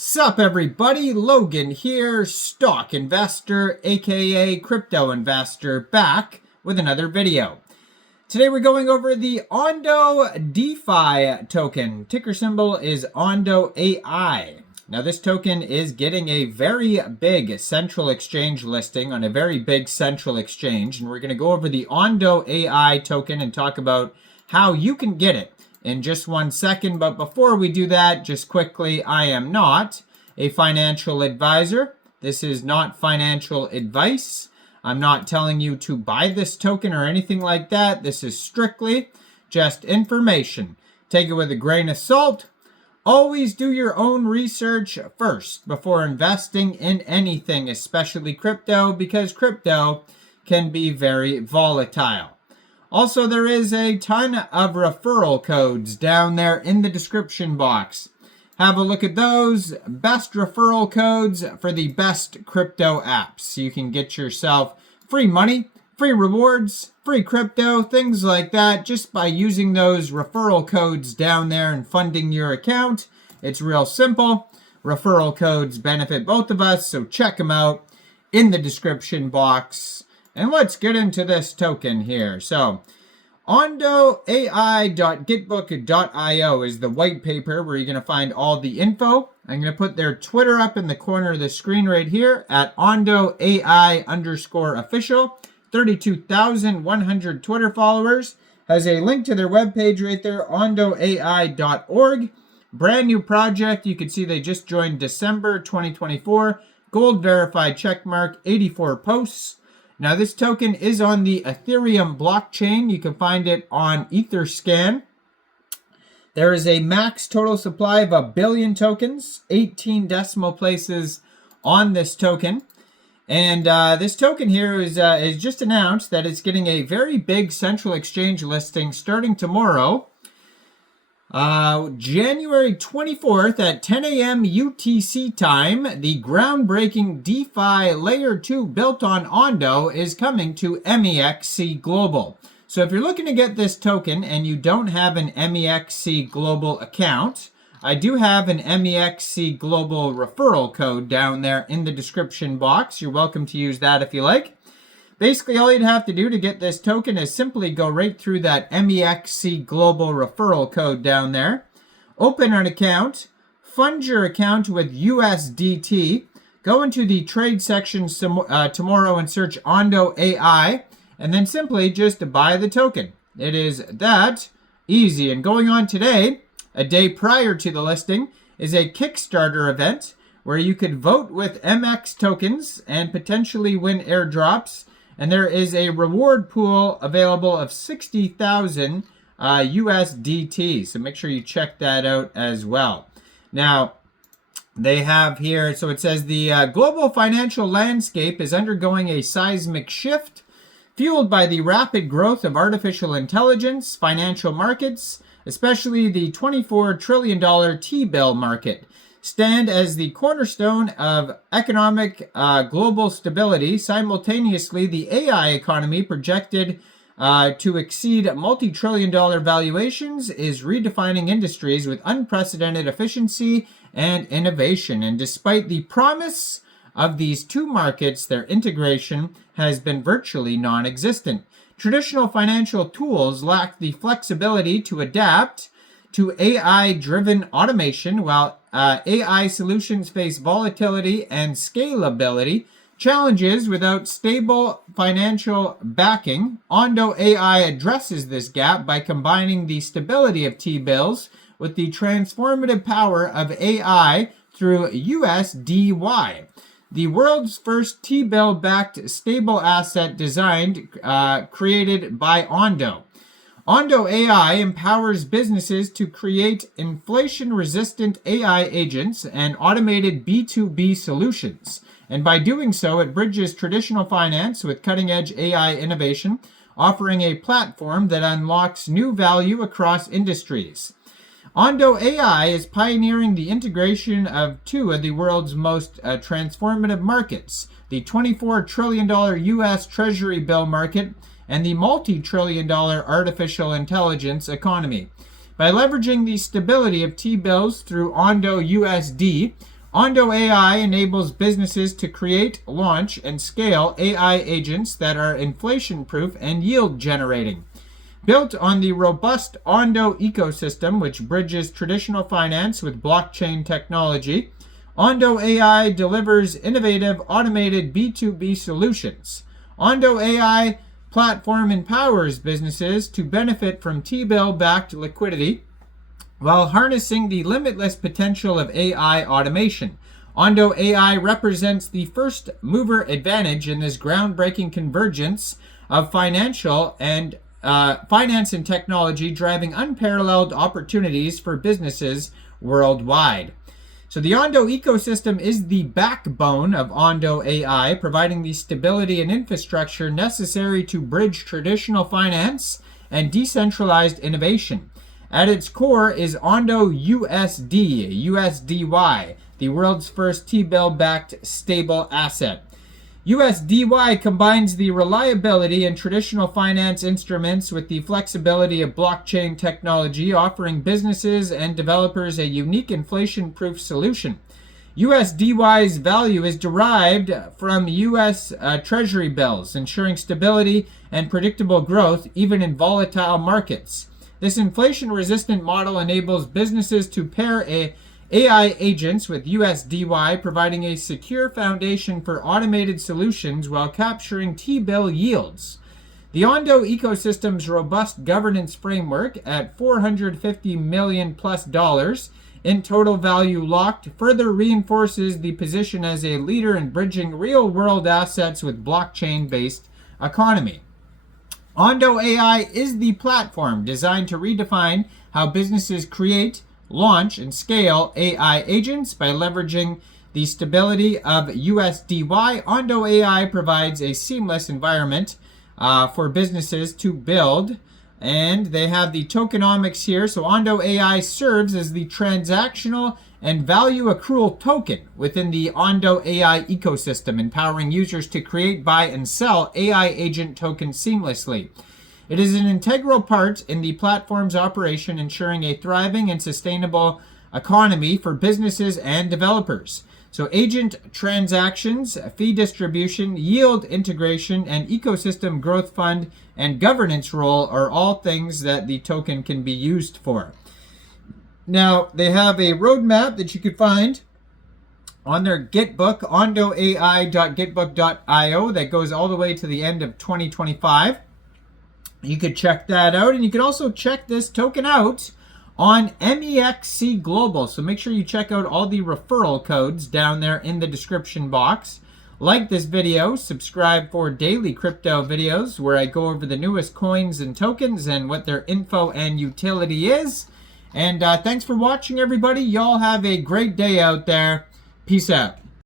Sup everybody, Logan here, stock investor, aka crypto investor, back with another video. Today we're going over the ONDO DeFi token. Ticker symbol is OndoAI. Now this token is getting a very big central exchange listing on a very big central exchange, and we're going to go over the OndoAI token and talk about how you can get it in just 1 second. But before we do that, just quickly, I am not a financial advisor. This is not financial advice. I'm not telling you to buy this token or anything like that. This is strictly just information. Take it with a grain of salt. Always do your own research first before investing in anything, especially crypto, because crypto can be very volatile. Also, there is a ton of referral codes down there in the description box. Have a look at those. Best referral codes for the best crypto apps. You can get yourself free money, free rewards, free crypto, things like that, just by using those referral codes down there and funding your account. It's real simple. Referral codes benefit both of us, so check them out in the description box. And let's get into this token here. So, OndoAI.gitbook.io is the white paper where you're going to find all the info. I'm going to put their Twitter up in the corner of the screen right here at OndoAI_official. 32,100 Twitter followers. Has a link to their webpage right there, OndoAI.org. Brand new project. You can see they just joined December 2024. Gold verified checkmark, 84 posts. Now this token is on the Ethereum blockchain. You can find it on Etherscan. There is a max total supply of 1 billion tokens, 18 decimal places on this token. And this token here is just announced that it's getting a very big central exchange listing starting tomorrow. January 24th at 10 a.m. UTC time, the groundbreaking DeFi Layer 2 built on Ondo is coming to MEXC Global. So if you're looking to get this token and you don't have an MEXC Global account, I do have an MEXC Global referral code down there in the description box. You're welcome to use that if you like. Basically, all you'd have to do to get this token is simply go right through that MEXC Global referral code down there. Open an account, fund your account with USDT, go into the trade section tomorrow and search OndoAI, and then simply just buy the token. It is that easy. And going on today, a day prior to the listing, is a Kickstarter event where you could vote with MX tokens and potentially win airdrops. And there is a reward pool available of 60,000 USDT. So make sure you check that out as well. Now, they have here, so it says the global financial landscape is undergoing a seismic shift fueled by the rapid growth of artificial intelligence, financial markets, especially the $24 trillion T-bill market, stand as the cornerstone of economic global stability. Simultaneously, the AI economy, projected to exceed multi-trillion-dollar valuations, is redefining industries with unprecedented efficiency and innovation. And despite the promise of these two markets, their integration has been virtually non-existent. Traditional financial tools lack the flexibility to adapt to AI-driven automation, while AI solutions face volatility and scalability challenges without stable financial backing. OndoAI addresses this gap by combining the stability of T-bills with the transformative power of AI through USDY, the world's first T-bill-backed stable asset created by Ondo. OndoAI empowers businesses to create inflation-resistant AI agents and automated B2B solutions. And by doing so, it bridges traditional finance with cutting-edge AI innovation, offering a platform that unlocks new value across industries. OndoAI is pioneering the integration of two of the world's most transformative markets, the $24 trillion U.S. Treasury bill market and the multi-trillion-dollar artificial intelligence economy. By leveraging the stability of T-bills through Ondo USD, OndoAI enables businesses to create, launch, and scale AI agents that are inflation-proof and yield-generating. Built on the robust ONDO ecosystem, which bridges traditional finance with blockchain technology, OndoAI delivers innovative automated B2B solutions. OndoAI platform empowers businesses to benefit from T-bill-backed liquidity while harnessing the limitless potential of AI automation. OndoAI represents the first mover advantage in this groundbreaking convergence of finance and technology, driving unparalleled opportunities for businesses worldwide. So the Ondo ecosystem is the backbone of OndoAI, providing the stability and infrastructure necessary to bridge traditional finance and decentralized innovation. At its core is Ondo USDY, the world's first T-bill-backed stable asset. USDY combines the reliability in traditional finance instruments with the flexibility of blockchain technology, offering businesses and developers a unique inflation-proof solution. USDY's value is derived from U.S. Treasury bills, ensuring stability and predictable growth even in volatile markets. This inflation-resistant model enables businesses to pair AI agents with USDY, providing a secure foundation for automated solutions while capturing T-bill yields. The Ondo ecosystem's robust governance framework at $450 million plus in total value locked further reinforces the position as a leader in bridging real-world assets with blockchain-based economy. OndoAI is the platform designed to redefine how businesses create, launch, and scale AI agents by leveraging the stability of USDY. OndoAI provides a seamless environment for businesses to build, and they have the tokenomics here. So OndoAI serves as the transactional and value accrual token within the OndoAI ecosystem, empowering users to create, buy, and sell AI agent tokens seamlessly. It is an integral part in the platform's operation, ensuring a thriving and sustainable economy for businesses and developers. So agent transactions, fee distribution, yield integration, and ecosystem growth fund and governance role are all things that the token can be used for. Now, they have a roadmap that you could find on their Gitbook, ondoai.gitbook.io, that goes all the way to the end of 2025. You could check that out, and you could also check this token out on MEXC Global. So make sure you check out all the referral codes down there in the description box. Like this video, subscribe for daily crypto videos where I go over the newest coins and tokens and what their info and utility is. And thanks for watching, everybody. Y'all have a great day out there. Peace out.